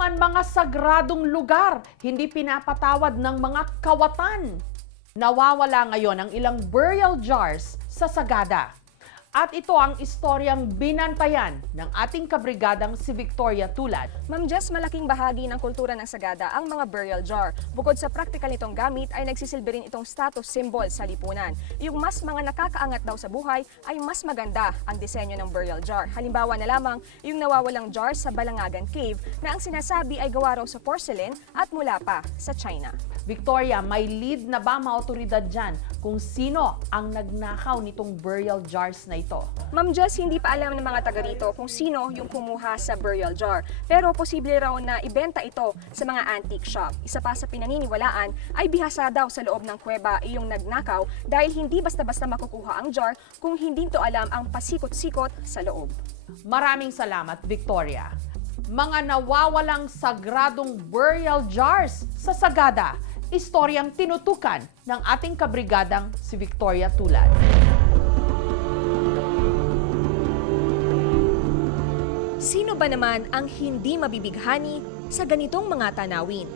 naman mga sagradong lugar, hindi pinapatawad ng mga kawatan. Nawawala ngayon ang ilang burial jars sa Sagada. At ito ang istoryang binantayan ng ating kabrigadang si Victoria Tulad. Ma'am Jess, malaking bahagi ng kultura ng Sagada ang mga burial jar. Bukod sa practical nitong gamit, ay nagsisilbi rin itong status symbol sa lipunan. Yung mas mga nakakaangat daw sa buhay, ay mas maganda ang disenyo ng burial jar. Halimbawa na lamang, yung nawawalang jar sa Balangagan Cave na ang sinasabi ay gawa raw sa porcelain at mula pa sa China. Victoria, may lead na ba mga otoridad dyan kung sino ang nagnakaw nitong burial jars na ito? Ma'am Jess, hindi pa alam ng mga taga rito kung sino yung kumuha sa burial jar. Pero posible raw na ibenta ito sa mga antique shop. Isa pa sa pinaniniwalaan ay bihasa daw sa loob ng kuweba iyong nagnakaw dahil hindi basta-basta makukuha ang jar kung hindi to alam ang pasikot-sikot sa loob. Maraming salamat, Victoria. Mga nawawalang sagradong burial jars sa Sagada, istoryang tinutukan ng ating kabrigadang si Victoria Tulad. Sino ba naman ang hindi mabibighani sa ganitong mga tanawin?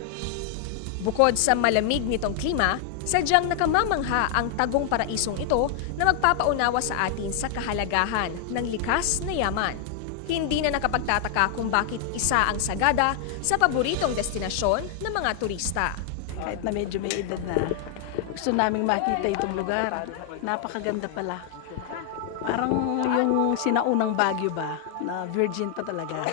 Bukod sa malamig nitong klima, sadyang nakamamangha ang tagong paraisong ito na magpapaunawa sa atin sa kahalagahan ng likas na yaman. Hindi na nakapagtataka kung bakit isa ang sagada sa paboritong destinasyon ng mga turista. Kahit na medyo may edad na, gusto naming makita itong lugar. Napakaganda pala. Parang yung sinaunang Baguio ba, na virgin pa talaga.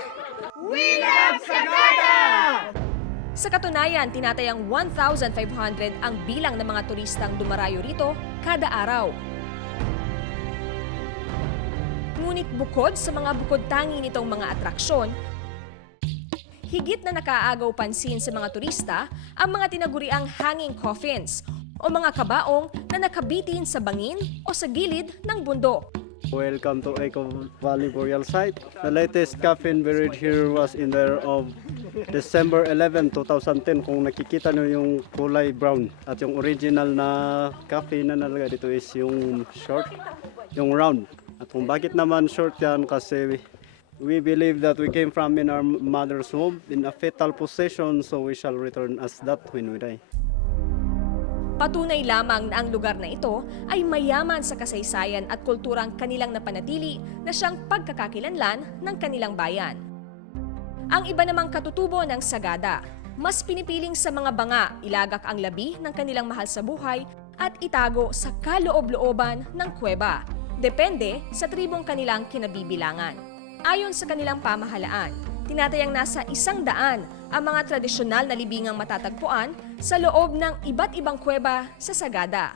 Sa katunayan, tinatayang 1,500 ang bilang ng mga turistang dumarayo rito kada araw. Ngunit bukod sa mga bukod tangi nitong mga atraksyon, higit na nakaagaw pansin sa mga turista ang mga tinaguriang hanging coffins o mga kabaong na nakabitin sa bangin o sa gilid ng bundok. Welcome to Eco Valley Burial Site. The latest coffin buried here was in there of December 11, 2010. Kung nakikita nyo yung kulay brown. At yung original na coffin na nalagay dito is yung short, yung round. At kung bakit naman short yan kasi we believe that we came from in our mother's womb in a fetal position so we shall return as that when we die. Patunay lamang na ang lugar na ito ay mayaman sa kasaysayan at kulturang kanilang napanatili na siyang pagkakakilanlan ng kanilang bayan. Ang iba namang katutubo ng Sagada, mas pinipiling sa mga banga ilagak ang labi ng kanilang mahal sa buhay at itago sa kaloob-looban ng kuweba. Depende sa tribong kanilang kinabibilangan. Ayon sa kanilang pamahalaan, tinatayang nasa isang daan ang mga tradisyonal na libingang matatagpuan sa loob ng iba't ibang kuweba sa Sagada.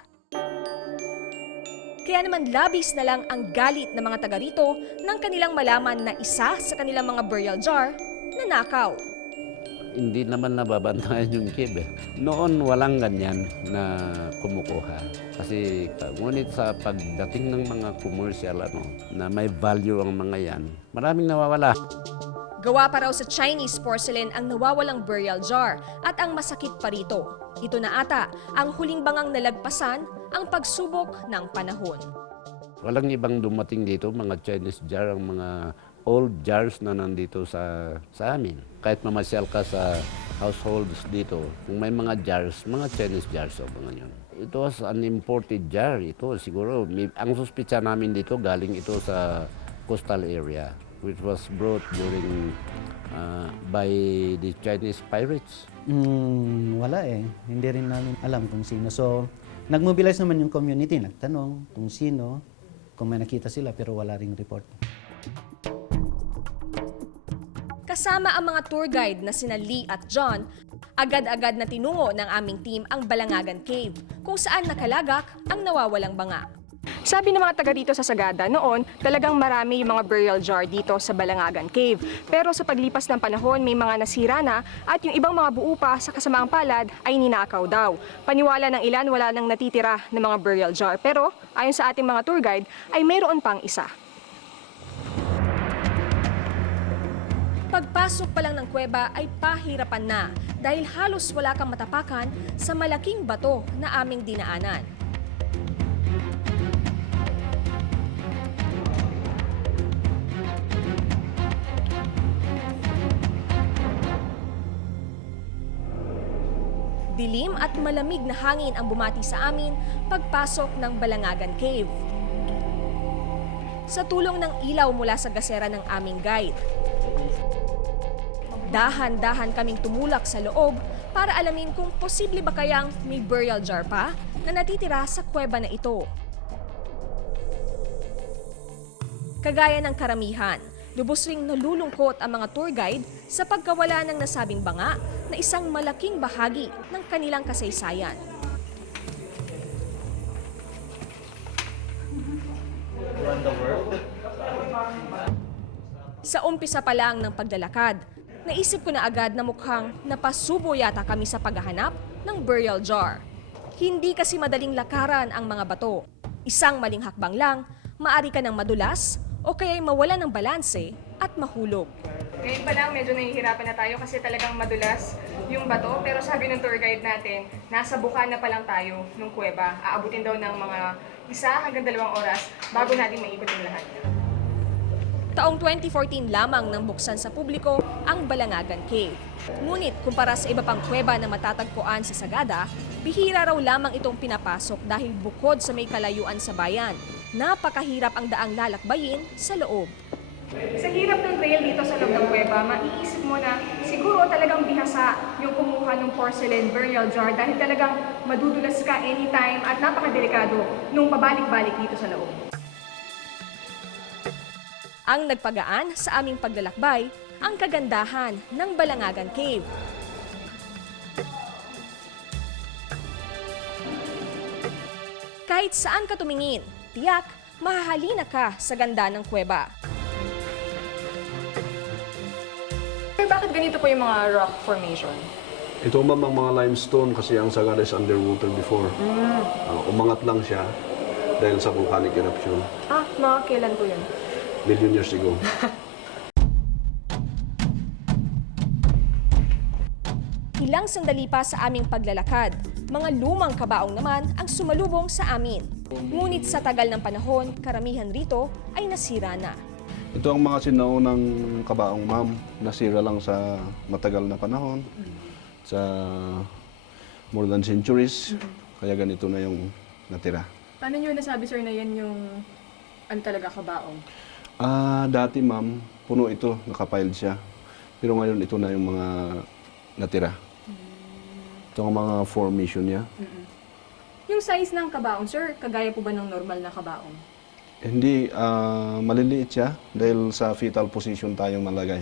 Kaya naman labis na lang ang galit ng mga taga rito nang kanilang malaman na isa sa kanilang mga burial jar na nakaw. hindi naman nababantayan yung cave. eh. Noon walang ganyan na kumukuha. Kasi uh, ngunit sa pagdating ng mga commercial ano, na may value ang mga yan, maraming nawawala. Gawa pa raw sa Chinese porcelain ang nawawalang burial jar at ang masakit pa rito. Ito na ata ang huling bangang nalagpasan ang pagsubok ng panahon. Walang ibang dumating dito, mga Chinese jar, ang mga old jars na nandito sa, sa amin. Kahit mamasyal ka sa households dito, kung may mga jars, mga Chinese jars o mga yun. Ito was an imported jar. Ito siguro, may, ang suspitsa namin dito galing ito sa coastal area which was brought during uh, by the Chinese pirates. Mm, wala eh. Hindi rin namin alam kung sino. So, nag-mobilize naman yung community. Nagtanong kung sino, kung may nakita sila pero wala ring report. Kasama ang mga tour guide na sina Lee at John, agad-agad na tinungo ng aming team ang Balangagan Cave, kung saan nakalagak ang nawawalang banga. Sabi ng mga taga dito sa Sagada, noon talagang marami yung mga burial jar dito sa Balangagan Cave. Pero sa paglipas ng panahon, may mga nasira na at yung ibang mga buo pa sa kasamaang palad ay ninakaw daw. Paniwala ng ilan, wala nang natitira ng mga burial jar. Pero ayon sa ating mga tour guide, ay mayroon pang isa. Pagpasok pa lang ng kuweba ay pahirapan na dahil halos wala kang matapakan sa malaking bato na aming dinaanan. Madilim at malamig na hangin ang bumati sa amin pagpasok ng Balangagan Cave. Sa tulong ng ilaw mula sa gasera ng aming guide, dahan-dahan kaming tumulak sa loob para alamin kung posible ba kayang may burial jar pa na natitira sa kuweba na ito. Kagaya ng karamihan, lubos ring nalulungkot ang mga tour guide sa pagkawala ng nasabing banga na isang malaking bahagi ng kanilang kasaysayan. Sa umpisa pa lang ng paglalakad, naisip ko na agad na mukhang napasubo yata kami sa paghahanap ng burial jar. Hindi kasi madaling lakaran ang mga bato. Isang maling hakbang lang, maari ka ng madulas o kaya'y mawala ng balanse at mahulog. Ngayon pa lang, medyo nahihirapan na tayo kasi talagang madulas yung bato. Pero sabi ng tour guide natin, nasa bukana pa lang tayo nung kuweba. Aabutin daw ng mga isa hanggang dalawang oras bago natin maikot yung lahat. Taong 2014 lamang nang buksan sa publiko ang Balangagan Cave. Ngunit kumpara sa iba pang kuweba na matatagpuan sa Sagada, bihira raw lamang itong pinapasok dahil bukod sa may kalayuan sa bayan, napakahirap ang daang lalakbayin sa loob. Sa hirap ng trail dito sa loob ng kuweba, maiisip mo na siguro talagang bihasa yung kumuha ng porcelain burial jar dahil talagang madudulas ka anytime at napakadelikado nung pabalik-balik dito sa loob. Ang nagpagaan sa aming paglalakbay ang kagandahan ng Balangagan Cave. Kahit saan ka tumingin, tiyak, mahahalina ka sa ganda ng kuweba. Pero bakit ganito po yung mga rock formation? Ito ma'am ang mga limestone kasi ang Sagada is underwater before. Ah, umangat lang siya dahil sa volcanic eruption Ah, mga kailan po yun? million years ago. Ilang sandali pa sa aming paglalakad, mga lumang kabaong naman ang sumalubong sa amin. Ngunit sa tagal ng panahon, karamihan rito ay nasira na. Ito ang mga sinaunang kabaong ma'am, nasira lang sa matagal na panahon, sa more than centuries, kaya ganito na yung natira. Paano nyo nasabi sir na yan yung ano talaga kabaong? Ah, dati ma'am, puno ito, nakapiled siya. Pero ngayon ito na yung mga natira. Ito ang mga formation niya. Yung size ng kabaong sir, kagaya po ba ng normal na kabaong? Hindi, ah, maliliit siya dahil sa fetal position tayong nalagay.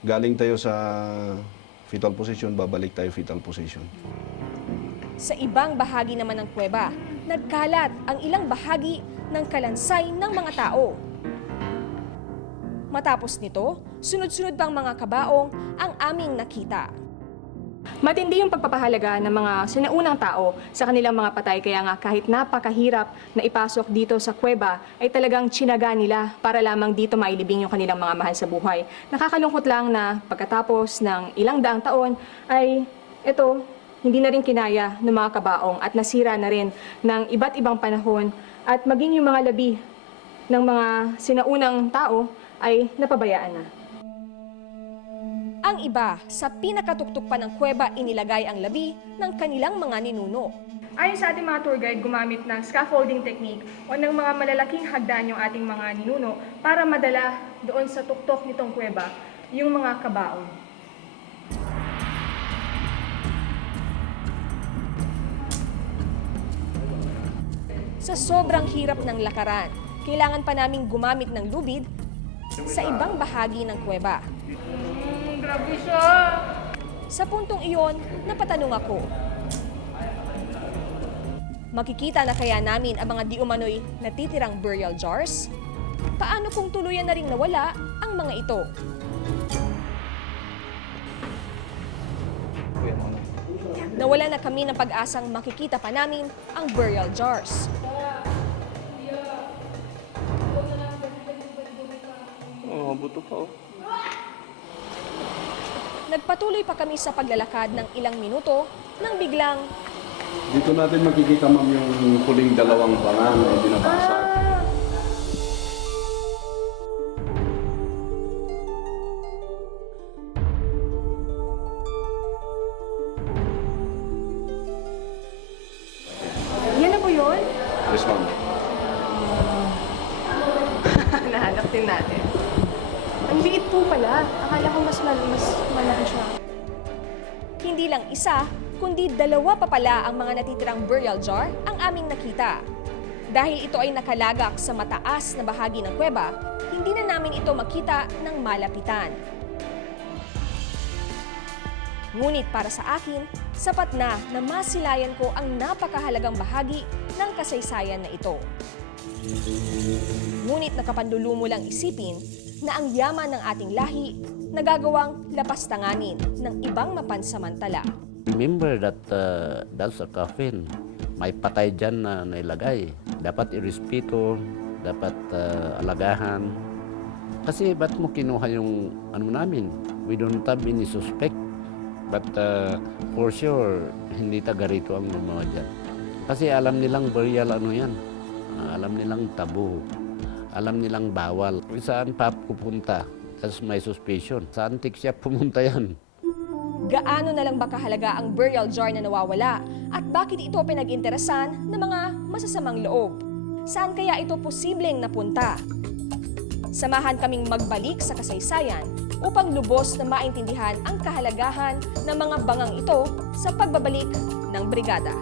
Galing tayo sa fetal position, babalik tayo fetal position. Sa ibang bahagi naman ng kuweba, nagkalat ang ilang bahagi ng kalansay ng mga tao. Matapos nito, sunod-sunod pang mga kabaong ang aming nakita. Matindi yung pagpapahalaga ng mga sinaunang tao sa kanilang mga patay kaya nga kahit napakahirap na ipasok dito sa kuweba ay talagang tsinaga nila para lamang dito mailibing yung kanilang mga mahal sa buhay. Nakakalungkot lang na pagkatapos ng ilang daang taon ay ito hindi na rin kinaya ng mga kabaong at nasira na rin ng iba't ibang panahon at maging yung mga labi ng mga sinaunang tao ay napabayaan na. Ang iba, sa pinakatuktok pa ng kuweba inilagay ang labi ng kanilang mga ninuno. Ayon sa ating mga tour guide, gumamit ng scaffolding technique o ng mga malalaking hagdan yung ating mga ninuno para madala doon sa tuktok nitong kuweba yung mga kabaong. Sa sobrang hirap ng lakaran, kailangan pa naming gumamit ng lubid sa ibang bahagi ng kuweba. Grabe siya! Sa puntong iyon, napatanong ako. Makikita na kaya namin ang mga di umano'y natitirang burial jars? Paano kung tuluyan na ring nawala ang mga ito? Nawala na kami ng pag-asang makikita pa namin ang burial jars. Oh, buto pa oh. Nagpatuloy pa kami sa paglalakad ng ilang minuto nang biglang Dito natin makikita ma'am yung huling dalawang banga na binabasag. Yes, Ang liit po pala. Akala ko mas, mal mas malaki siya. Hindi lang isa, kundi dalawa pa pala ang mga natitirang burial jar ang aming nakita. Dahil ito ay nakalagak sa mataas na bahagi ng kuweba, hindi na namin ito makita ng malapitan. Ngunit para sa akin, sapat na na masilayan ko ang napakahalagang bahagi ng kasaysayan na ito. Ngunit nakapandulumo lang isipin na ang yaman ng ating lahi nagagawang lapastanganin ng ibang mapansamantala. Remember that uh, that's a coffin. May patay dyan na nailagay. Dapat irespeto, dapat uh, alagahan. Kasi ba't mo kinuha yung ano namin? We don't have any suspect. But uh, for sure, hindi taga rito ang gumawa dyan. Kasi alam nilang burial ano yan. Ah, alam nilang tabu. Alam nilang bawal. Saan pa pupunta? That's my suspicion. Sa antique pumunta yan. Gaano na lang ba kahalaga ang burial jar na nawawala at bakit ito pinag-interesan ng mga masasamang loob? Saan kaya ito posibleng napunta? Samahan kaming magbalik sa kasaysayan upang lubos na maintindihan ang kahalagahan ng mga bangang ito sa pagbabalik ng brigada.